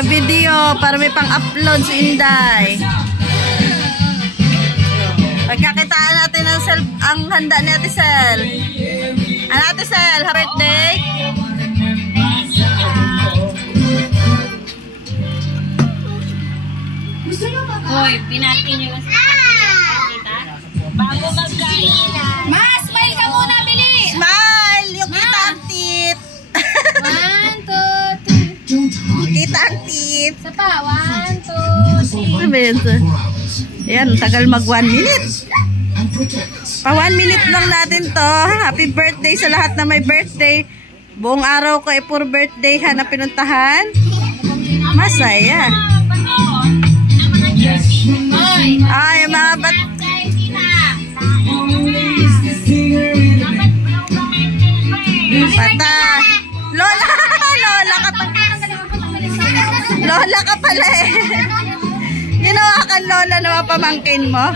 Pa-video para may pang-upload si Inday. Pagkakitaan natin ang handa ni Ate Sel. Ano Ate Sel? Happy birthday! Hoy, pinati nyo lang sa kita. Bago magkainan. Smile ka muna, bilis! Smile! Yung kita ang tit! 1, 2, 3. Kita ang tit! Isa pa, 1, 2, 3. Ano ba yun? Ayan, tagal mag 1 minute. Pa 1 minute lang natin to. Happy birthday sa lahat na may birthday. Buong araw ko ay puro birthday na pinuntahan. Masaya. Ay, mga bat... Pata. Lola! Lola ka pa. Lola ka pala eh. Ginawa kang lola na mapamangkin mo.